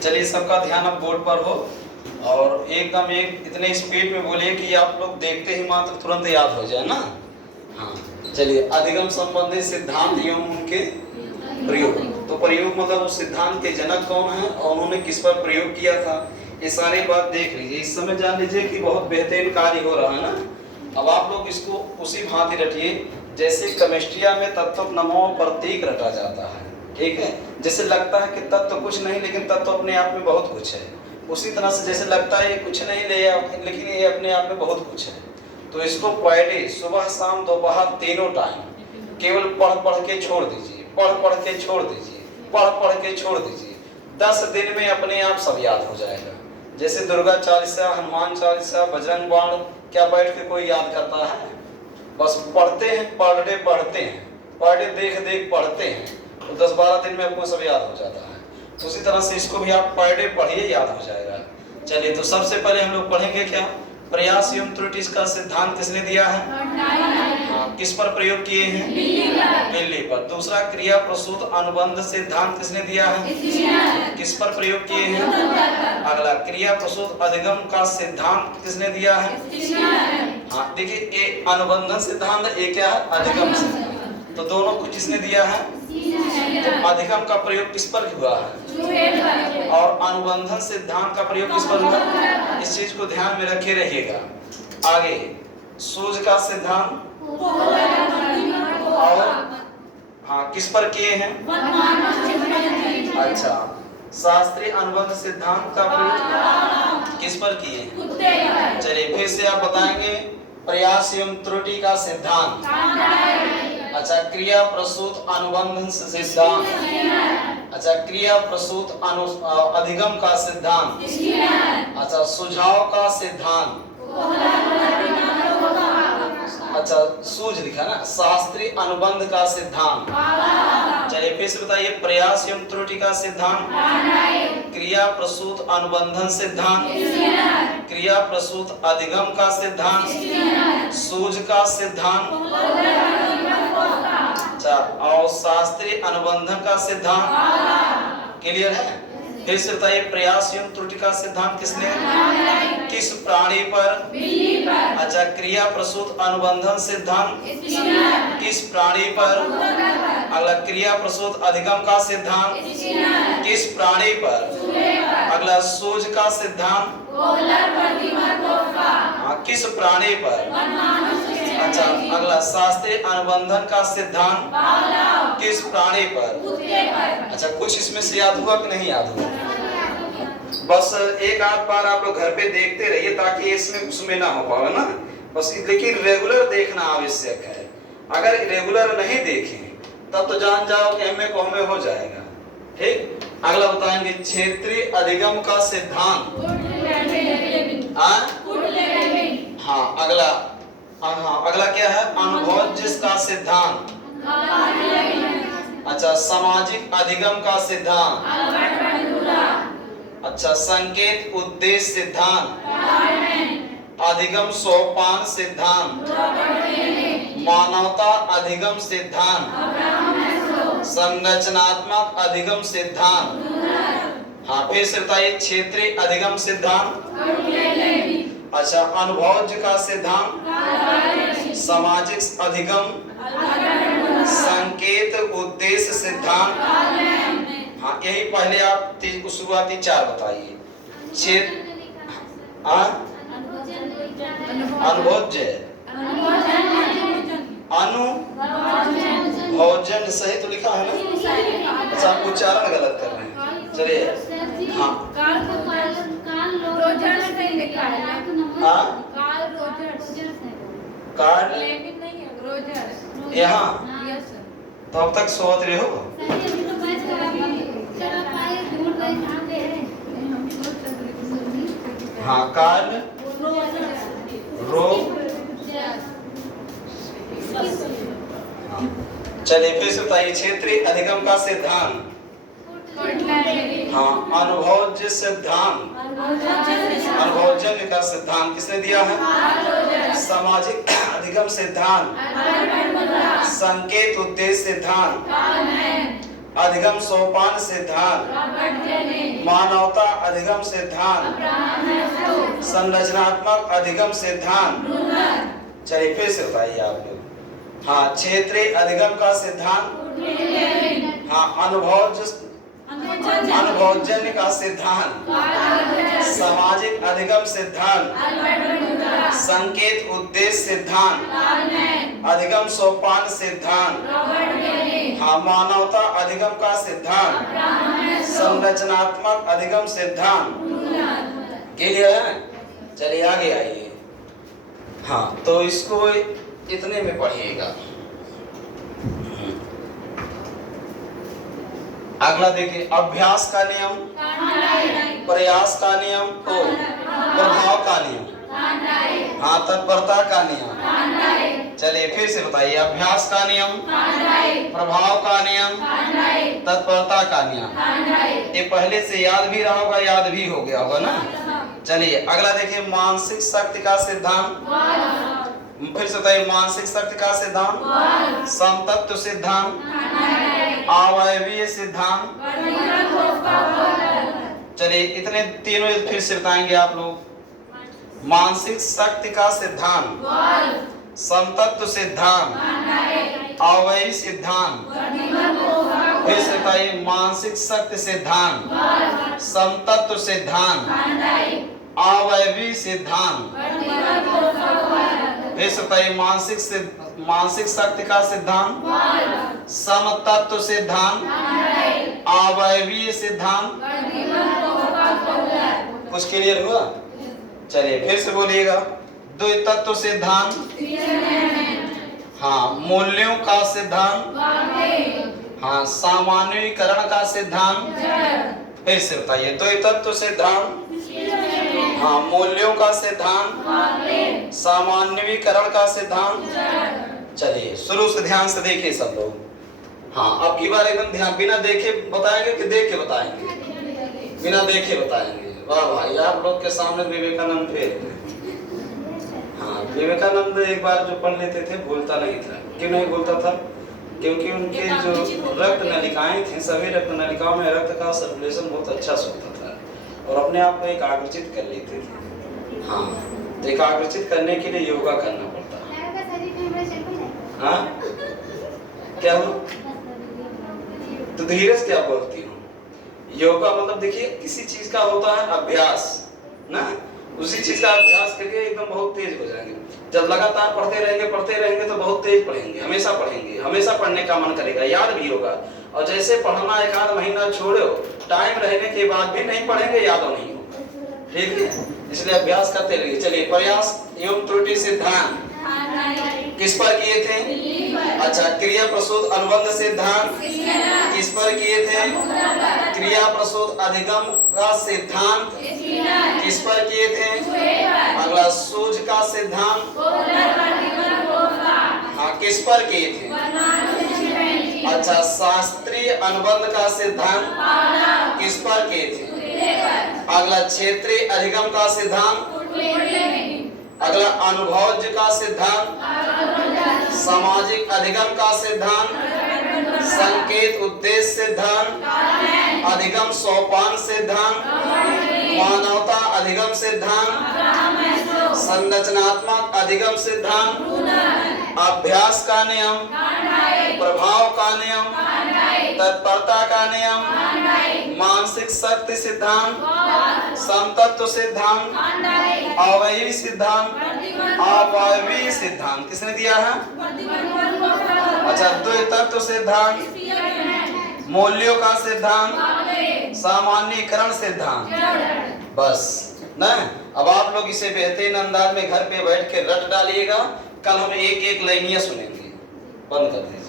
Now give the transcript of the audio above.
चलिए, सबका ध्यान अब बोर्ड पर हो और एकदम एक इतने स्पीड में बोलिए कि आप लोग देखते ही मात्र तुरंत याद हो जाए ना। हाँ, चलिए, अधिगम संबंधी सिद्धांत एवं उनके प्रयोग। तो प्रयोग मतलब उस सिद्धांत के जनक कौन है और उन्होंने किस पर प्रयोग किया था, ये सारी बात देख लीजिए। इस समय जान लीजिए कि बहुत बेहतरीन कार्य हो रहा है ना। अब आप लोग इसको उसी भांति रटिए जैसे केमिस्ट्रिया में तत्व नमो प्रतीक रटा जाता है, ठीक है। जैसे लगता है कि तत्व कुछ नहीं लेकिन तत्व अपने आप में बहुत कुछ है, उसी तरह से जैसे लगता है ये कुछ नहीं लेकिन ये अपने आप में बहुत कुछ है। तो इसको पर डे सुबह शाम दोपहर तीनों टाइम केवल पढ़ के छोड़ दीजिए, पढ़ के छोड़ दीजिए, पढ़ के छोड़ दीजिए। 10 दिन में अपने आप सब याद हो जाएगा। जैसे दुर्गा चालीसा, हनुमान चालीसा, बजरंग बाण, क्या बैठ के कोई याद करता है? बस पढ़ते हैं, पढ़ते हैं, पर डे देख पढ़ते हैं, तो 10-12 दिन में आपको सब याद हो जाता है। तो उसी तरह से इसको भी आप पर डे पढ़िए, याद हो जाएगा। चलिए, तो सबसे पहले हम लोग पढ़ेंगे क्या, प्रयास एवं त्रुटि का सिद्धांत किसने दिया है? हाँ, किस पर प्रयोग किए हैं? बिल्ली पर। दूसरा, क्रिया प्रसूत अनुबंध सिद्धांत किसने दिया है? किस पर प्रयोग किए हैं? अगला, क्रिया प्रसूत अधिगम का सिद्धांत किसने दिया है? हाँ, देखिए, ये अनुबंधन सिद्धांत, एक क्या है? अधिगम सिद्धांत। तो दोनों को किसने दिया है? तो अधिगम का प्रयोग किस पर हुआ है और अनुबंधन सिद्धांत का प्रयोग किस पर हुआ? इस चीज को ध्यान में रखे रहिएगा। आगे, सूझ का सिद्धांत और हाँ किस पर किए हैं? अच्छा, शास्त्रीय अनुबंध सिद्धांत का प्रयोग किस पर किए हैं? चलिए, फिर से आप बताएंगे। प्रयास एवं त्रुटि का सिद्धांत, अच्छा, क्रिया प्रसूत अनुबंध सिद्धांत, अच्छा, क्रिया प्रसूत अधिगम का सिद्धांत, अच्छा, सुझाव का सिद्धांत, अच्छा, सूझ लिखा ना, शास्त्रीय अनुबंध का सिद्धांत। चलिए, फिर से बताइए। प्रयास एवं त्रुटि का सिद्धांत, क्रिया प्रसूत अनुबंधन सिद्धांत, क्रिया प्रसूत अधिगम का सिद्धांत, सूझ का सिद्धांत, अच्छा, और शास्त्रीय अनुबंधन का सिद्धांत। क्लियर है? फिर से बताइए। प्रयास एवं त्रुटि का सिद्धांत किसने? किस प्राणी पर? बिल्ली पर। अच्छा, क्रिया प्रसूत अनुबंधन सिद्धांत किस प्राणी पर? अगला, क्रिया प्रसूत अधिगम का सिद्धांत किस प्राणी पर? अगला, सूझ का सिद्धांत किस प्राणी पर? अच्छा, अगला, शास्त्रीय अनुबंधन का सिद्धांत किस प्राणी पर? अच्छा, कुछ इसमें से याद हुआ कि नहीं याद हुआ? बस एक आध बार आप लोग घर पे देखते रहिए ताकि इसमें उसमें ना हो पाए ना। बस लेकिन रेगुलर देखना आवश्यक है। अगर रेगुलर नहीं देखें तब तो जान जाओ कि हमें को हमें हो जाएगा। ठीक, अगला बताएंगे क्षेत्रीय अधिगम का सिद्धांत। हाँ, अगला क्या है? अनुभवज्य का सिद्धांत। अच्छा, सामाजिक अधिगम का सिद्धांत। अच्छा, संकेत उद्देश्य सिद्धांत, अधिगम सोपान सिद्धांत, मानवता अधिगम सिद्धांत, संरचनात्मक अधिगम सिद्धांत। हाँ, फिर से बताइए। क्षेत्रीय अधिगम सिद्धांत, अच्छा, अनुभवज्य का सिद्धांत, सामाजिक अधिगम, संकेत उद्देश्य सिद्धांत। हाँ, यही पहले आप शुरुआती 4 बताइए। अनुभवज्य, अनुभोजन सही तो लिखा है ना? अच्छा, आप उच्चारण गलत कर रहे हैं। चलिए, हाँ, यहाँ तो अब तक सोच रहे हो। हाँ, काल रोग। चलिए, फिर से बताइए। क्षेत्रीय अधिगम का सिद्धांत, हाँ, अनुभवज्य सिद्धांत, अनुभवजन्य का सिद्धांत किसने दिया है? सामाजिक अधिगम सिद्धांत, संकेत उद्देश्य सिद्धांत, अधिगम सोपान सिद्धांत, मानवता अधिगम सिद्धांत, संरचनात्मक अधिगम सिद्धांत। चलिए फिर से बताइए आप लोग। हाँ, क्षेत्रीय अधिगम का सिद्धांत, हाँ, अनुभवजन्य का सिद्धांत, सामाजिक अधिगम सिद्धांत, संकेत उद्देश्य सिद्धांत, अधिगम सोपान सिद्धांत, हाँ, मानवता अधिगम का सिद्धांत, संरचनात्मक अधिगम सिद्धांत। क्लियर है? चलिए आगे आइए। हाँ, तो इसको इतने में पढ़िएगा। अगला देखिए, अभ्यास का नियम, प्रयास का नियम, प्रभाव का नियम, हाँ, तत्परता का नियम। चलिए फिर से बताइए, अभ्यास का नियम, प्रभाव का नियम, तत्परता का नियम। ये पहले से याद भी रहा होगा, याद भी हो गया होगा ना। चलिए अगला देखिए, मानसिक शक्ति का सिद्धांत। फिर से बताइए, मानसिक शक्ति का सिद्धांत, समतत्व सिद्धांत, अवयवीय सिद्धांत। चलिए इतने तीनों फिर से बताएंगे आप लोग। मानसिक शक्ति का सिद्धांत, समतत्व सिद्धांत, अवयवी सिद्धांत। फिर से बताइए, मानसिक शक्ति सिद्धांत, समतत्व सिद्धांत, अवयवी सिद्धांत। फिर से बताइए, मानसिक शक्ति का सिद्धांत, समतत्व सिद्धांत, अवयवीय सिद्धांत। कुछ क्लियर हुआ? चलिए फिर से बोलिएगा, द्वैतत्व सिद्धांत, हाँ, मूल्यों का सिद्धांत, हाँ, सामान्यीकरण का सिद्धांत। फिर से बताइए, द्वैतत्व सिद्धांत, हाँ, मूल्यों का सिद्धांत, सामान्यीकरण का सिद्धांत। चलिए शुरू से ध्यान से देखिए सब लोग। हाँ, अब की बार एकदम ध्यान, बिना देखे बताएंगे कि देख के बताएंगे? बिना देखे बताएंगे। वाह भाई, आप लोग के सामने विवेकानंद फेल। हाँ, विवेकानंद एक बार जो पढ़ लेते थे भूलता नहीं था। क्यों नहीं भूलता था? क्योंकि उनके जो रक्त नलिकाएं थी, सभी रक्त नलिकाओं में रक्त का सर्कुलेशन बहुत अच्छा से होता था और अपने आप को एकाग्रचित कर लेते थे। हाँ, तो एकाग्रचित करने के लिए योगा करना पड़ता है। हाँ, क्या हो? तो धीरज क्या बोलती हूँ? योगा मतलब देखिए, किसी चीज का होता है अभ्यास ना, उसी चीज का अभ्यास करके एकदम बहुत तेज हो जाएंगे। जब लगातार पढ़ते रहेंगे तो बहुत तेज पढ़ेंगे, हमेशा पढ़ने का मन करेगा, याद भी होगा। और जैसे पढ़ना एक आध महीना छोड़ो, टाइम रहने के बाद भी नहीं पढ़ेंगे, याद नहीं होगा। ठीक है, इसलिए अभ्यास करते रहिए। चलिए, प्रयास एवं त्रुटि सिद्धांत किस पर किए थे? अच्छा, क्रिया प्रसूत अनुबंध सिद्धांत किस पर किए थे? क्रिया प्रसूत अधिगम का सिद्धांत किस पर किए थे? अगला सूझ का सिद्धांत, हाँ, किस पर किए थे? अच्छा, शास्त्रीय अनुबंध का सिद्धांत किस पर किए थे? अगला क्षेत्रीय अधिगम का सिद्धांत, अगला अनुभवज का सिद्धांत, सामाजिक अधिगम का सिद्धांत, संकेत उद्देश्य सिद्धांत, अधिगम सोपान सिद्धांत, मानवता अधिगम सिद्धांत, संरचनात्मक अधिगम सिद्धांत, अभ्यास का नियम, प्रभाव का नियम, तत्परता का नियम, मानसिक शक्ति सिद्धांत, समतत्व सिद्धांत, अवयवी सिद्धांत, अवयवी सिद्धांत किसने दिया है? अच्छा, द्वैतत्व सिद्धांत, मूल्यों का सिद्धांत, सामान्यीकरण सिद्धांत। बस ना, अब आप लोग इसे बेहतरीन अंदाज में घर पे बैठ के रट डालिएगा। कल हम एक एक लाइनियां सुनेंगे। बंद कर दीजिए।